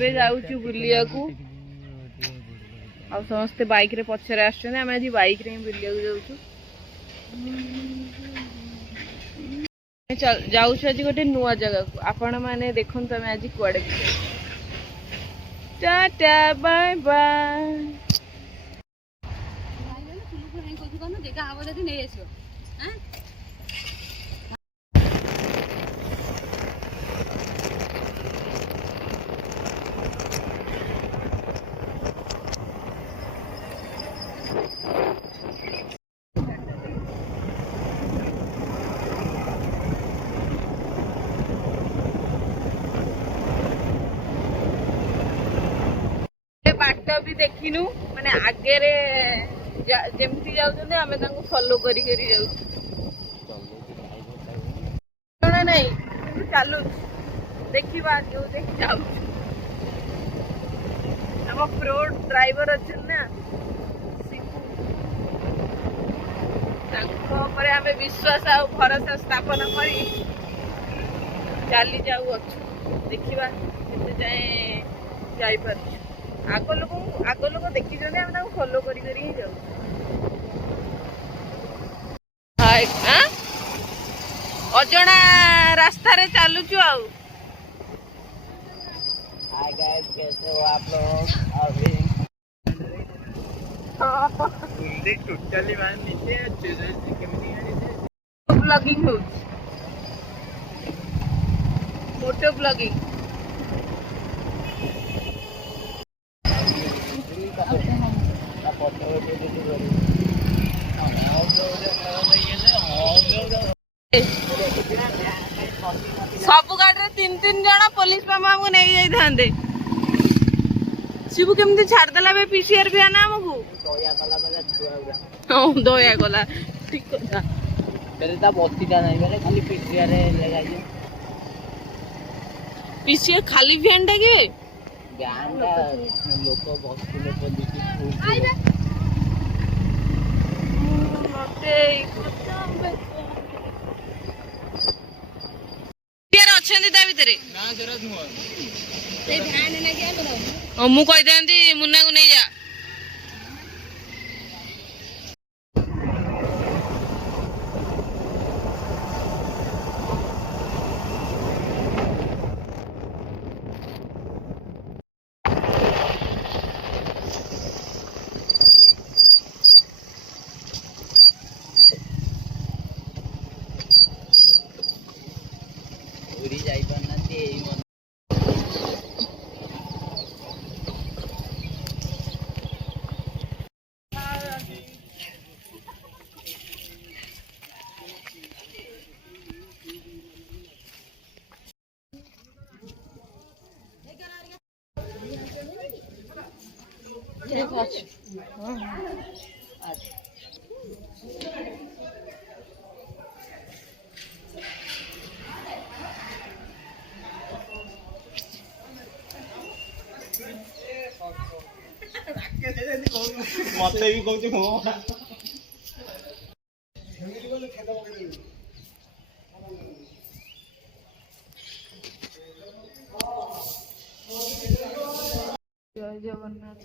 ଏବେ ଯାଉଛୁ ବୁଲିବାକୁ ଆଉ ସମସ୍ତେ ବାଇକ୍ ରେ ପଛରେ ଆସୁଛନ୍ତି। ଆମେ ଆଜି ବାଇକ୍ ରେ ହିଁ ବୁଲିବାକୁ ଯାଉଛୁ। ଯାଉଛୁ ଆଜି ଗୋଟେ ନୂଆ ଜାଗାକୁ। ଆପଣ ମାନେ ଦେଖନ୍ତୁ ଆମେ ଆଜି କୁଆଡେ ବୁଲିବାକୁ। Tata bye bye. बाट भी देखिनु माने आगे रे जेमती जाउछन्ते आमे तांको फॉलो करी करी जाउ ना नहीं चालू देखिबा जो देख जाउ हम प्रो ड्राइवर अछन ना तांको पर आमे विश्वास आ भरोसा स्थापन करी चली जाउ अछु। देखिबा केते जाए जाई पर आग लोग देखी फॉलो करी ही जाऊ। अजଣା रास्ता रे चलुचु आउ। हाय गाइस, कैसे हो आप लोग? अभी टोटली मान नीचे ब्लॉगिंग हो मोटो ब्लॉगिंग सब गाड़ी तीन तीन जन पुलिस मामा को नहीं जाई थांदे। शिबू केमती छाड़देला बे पीसीआर भी आना हमको दया कला ठीक कथा तेरे ता बत्तीटा नहीं बेले खाली पीसीआर ले जाइए। पीसीआर खाली फैन डाके गांडा लोक बसले पुलिस मते अछंती ता भितरे ना जरा नुआ ते ध्यान ना क्या करो ओ मु कहि देंती मुन्ना को नहीं जा उड़ी जाई पाना ते ठीक अछि मते भी कहू मो जय जगन्नाथ।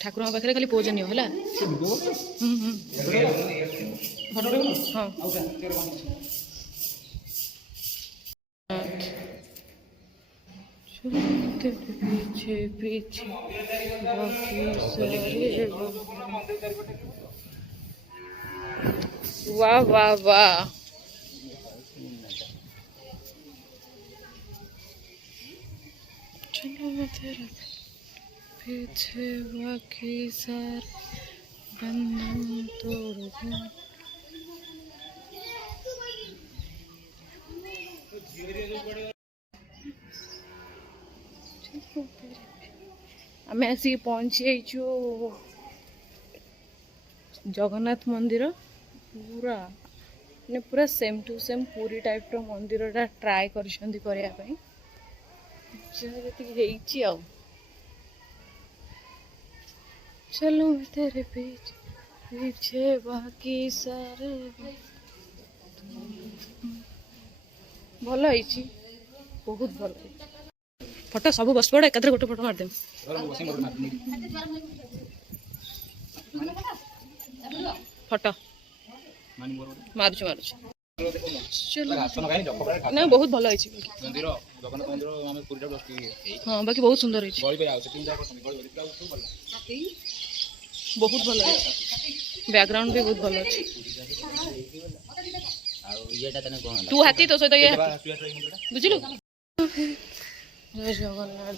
ठाकुर पाखे खाली पोज नियो है पीछे पीछे वाह वाह वाह चलो मैं तेरा पीछे बाकी सारे बंधन तोड़ दे। आम आसिक पहुँची जाइछु जगन्नाथ मंदिर पूरा ने पूरा सेम टू सेम पूरी टाइप रो मंदिर टा ट्राए करछंदी करिया पई जति आ चलो तेरे पीछे बाकी सारे भल है बहुत भल फोटो सब बस पड़े एकाथरे गोटे फोटो मारदे फोटो मारुछ मारुछ ना बहुत भल है हाँ बाकी बहुत सुंदर है बहुत भल है बैकग्राउंड भी बहुत भल अच्छे तू हाथी तो सहित ये बुझिलु जय जगन्नाथ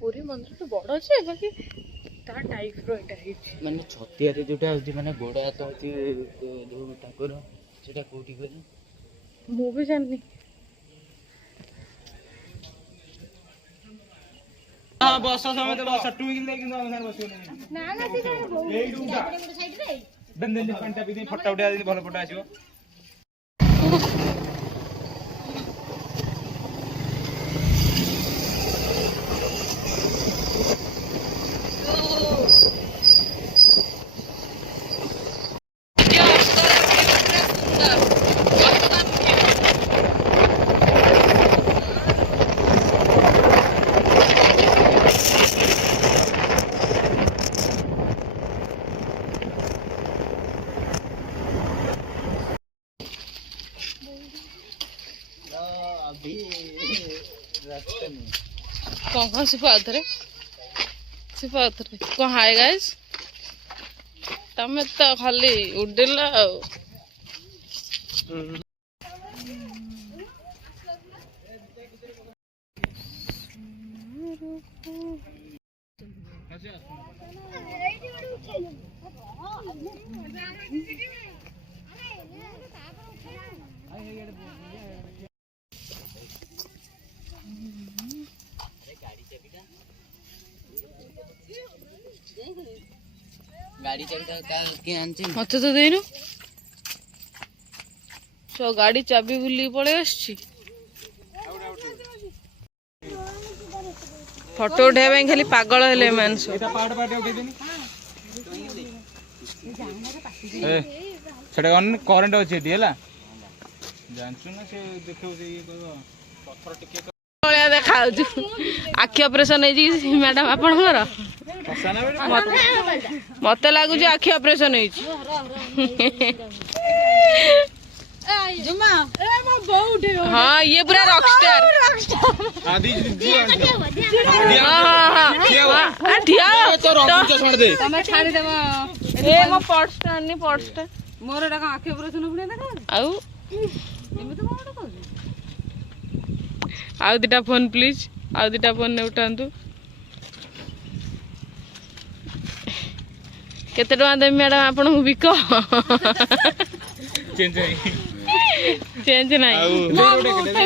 पूरी मंदिर तो बड़ अच्छे बाकी ता टाइप रो एटा है माने छतिया रे जोटा होती माने गोड़ा हाथ होती जो ठाकुर सेटा कोठी गली मु भी जाननी हां बस समय तो बस टू व्हील लेकिन हम सार बसियो ना ना से एई रूटा साइड रे दन पेंटा भी फटा उठा दे भलो फोटो आसीबो कौन सिफात रे कौन हाय गाइस तमे तो खाली उड़ला गाड़ी चाबी का के आनछि मत तो देनु तो गाड़ी चाबी बुली पड़े आछि फोटो उठाइबा खाली पागल हेले मानस एटा पार्ट पार्ट उठे देनी ए सेटा ऑन करंट अछि एटी हला जानछु ना से देखौ से ये कहबो पत्थर टिके बळिया देखाउछु आखि ऑपरेशन है जी मैडम आपन घर मत लागु आखि ऑपरेशन है हाँ ये पूरा रॉकस्टार मोर आखि ऑपरेशन आउ दिटा फोन प्लीज आउ दिटा फोन ने उठांतु केते टका देबी मैडम आपन बिक चेंज नहीं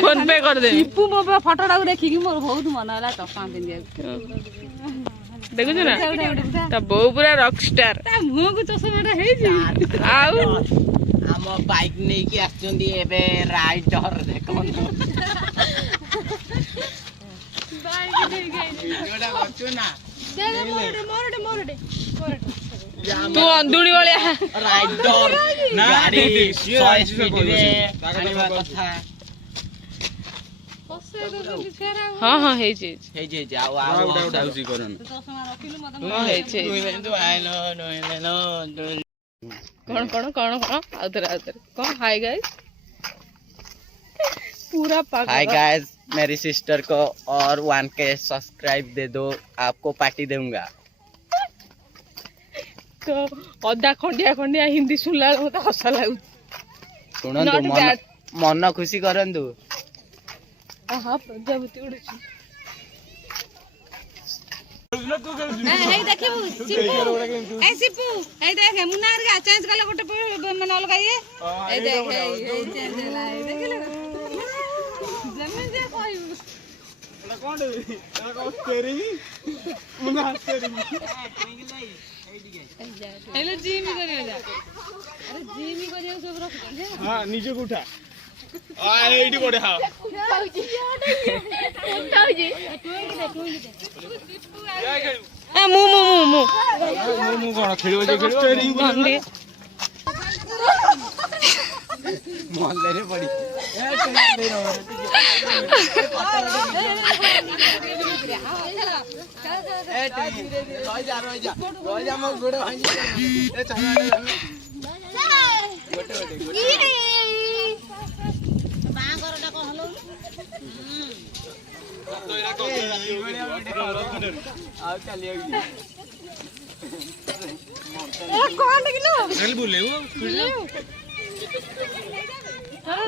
फोन पे कर दे दीपू मो फोटोटा को देखि मोर बहुत मन होला टका पिंदिया देखु ना ता बो पूरा रॉकस्टार ता मुह को चश्माटा हे जी आउ हम बाइक नहीं कि आछुंदी एबे राइडर देखन बाइक नहीं गई जोडा बच्चो ना दे मोरडे तू अंधुड़ी वाले राइडर गाड़ी 100 स्पीड में आनिबा कथा हां हां हे जे जाओ आओ साउसी करन हां हे जे कौन आउतर कौन हाय गाइस पूरा पागल हाय गाइस मेरी सिस्टर को और 1K सब्सक्राइब दे दो आपको पार्टी दूंगा तो अदा खंडिया हिंदी सुनला मत हस लागु सुनंदु मन खुशी करंदु हां प्रजापति उड़ुची हेई देखिबू सिपू ए सिपू हेई देख मुन्ना रे चेंज कले गोटे माने अलगा ये ए देख हेई चेंज होला ए देखले जमे जे कहू एला कोन दे एला को steering Munna steering hello gym करियो जा अरे जिम करियो सब रख दे हां नीचे को उठा आ एडी बडे हां उठाउजी ए मु कोन खेलियो जे खेलियो स्टीयरिंग बंदी मोहल्ले रे पड़ी ए दे रो ए रोजा मो गोड़ भांगी ए चला गोटे बांगरटा को हलो तो इरा को आ चलियो ए कोन किलो चल बुलेऊ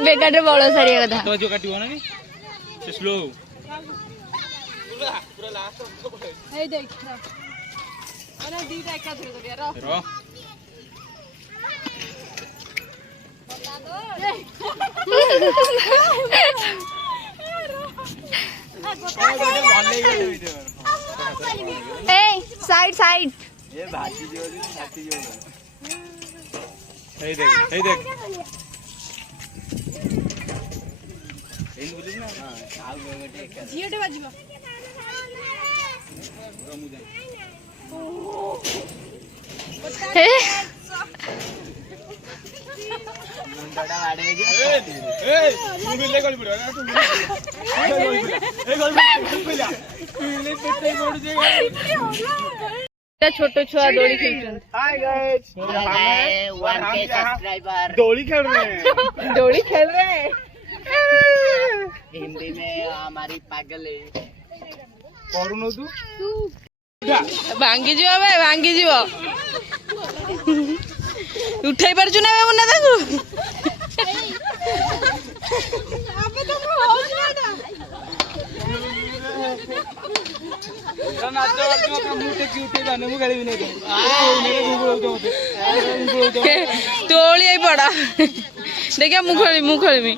बेगाटे बळो सारिया कथा तो जो काटियो ना से स्लो पूरा लास्ट हे देख अरे दीटा का धर दे रो बता दो ए साइड साइड ये भाजी जो हे देख इन बोली ना आउ बेटे जियोटे बाजिबो हे मुंडा वाडे ए तू बिले गली पड़ो ना तू ए गली पड़िया बिले पेटे मोड़ जे छोटो छुआ दोली खेलछन hi guys hi 1K subscriber दोली खेल रहे हैं हिंदी में हमारी पागल है करूनो तू भांगी जीव भाई भांगी जीव उठाई परछु ना मुन्ना ताकू अबे तो होश ना नाचो का मुटे की उठे जाने मु गाड़ी भी नहीं तोली आई पड़ा देखिए मुखड़ी में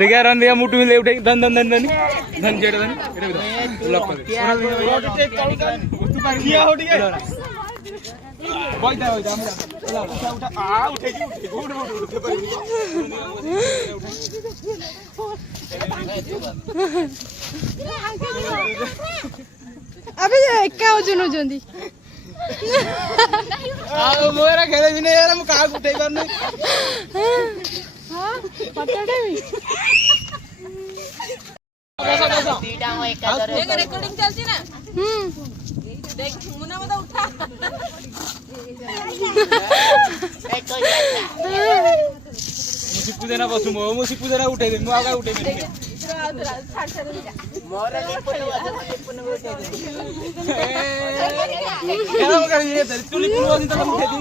देखिए रन दिया मुट्ठी में उठे धन धन धन धन धन जेड़ धन लॉक कर किया हो ठीक है बोल जा हमरा उठा आ उठे की उठे गुड उठे पर अबे एका ओजन होजंदी आ मोरा खेले भी नहीं यार हम का उठे करने हां पटाटे भी दीटा हो एका दरे देख रिकॉर्डिंग चलती ना देख मुन्ना मत उठा मुसी देना बसु मुसी देना उठे दे मु आगा उठे दे मोरा लिपुन उठे दे क्या कर ये तू लिपुन वाली तो उठे दी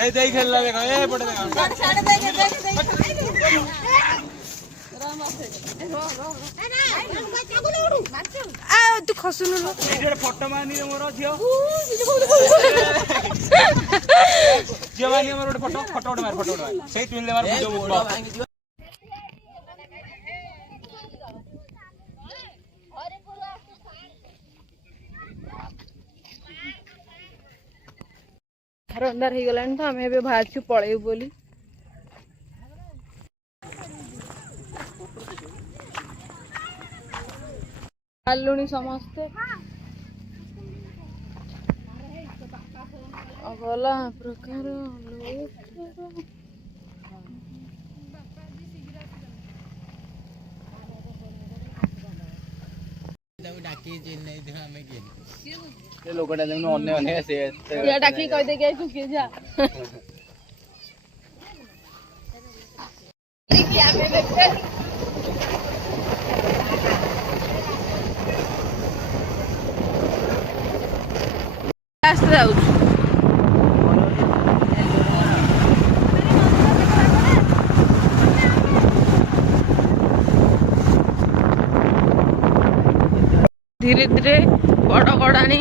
ए देख खेल ला देखो ए पड़े देखो छाड़ दे आ तू खसुनु लो एडे फोटो मानी मोर झियो झियो मानी मोर फोटो मार सेही ट्विन ले मार वीडियो बुक अंदर हो गलान तो आम ए बाहर पलैबू बोली लुणी समस्ते गला प्रकार लोकटा अन्य अन्य से डाकी कह दे के तू के जा क्या में देखते ଆସ୍ତେ ଯାଉଛୁ। ଧୀରେ ଧୀରେ ବଡ଼ ଗଡ଼ାଣି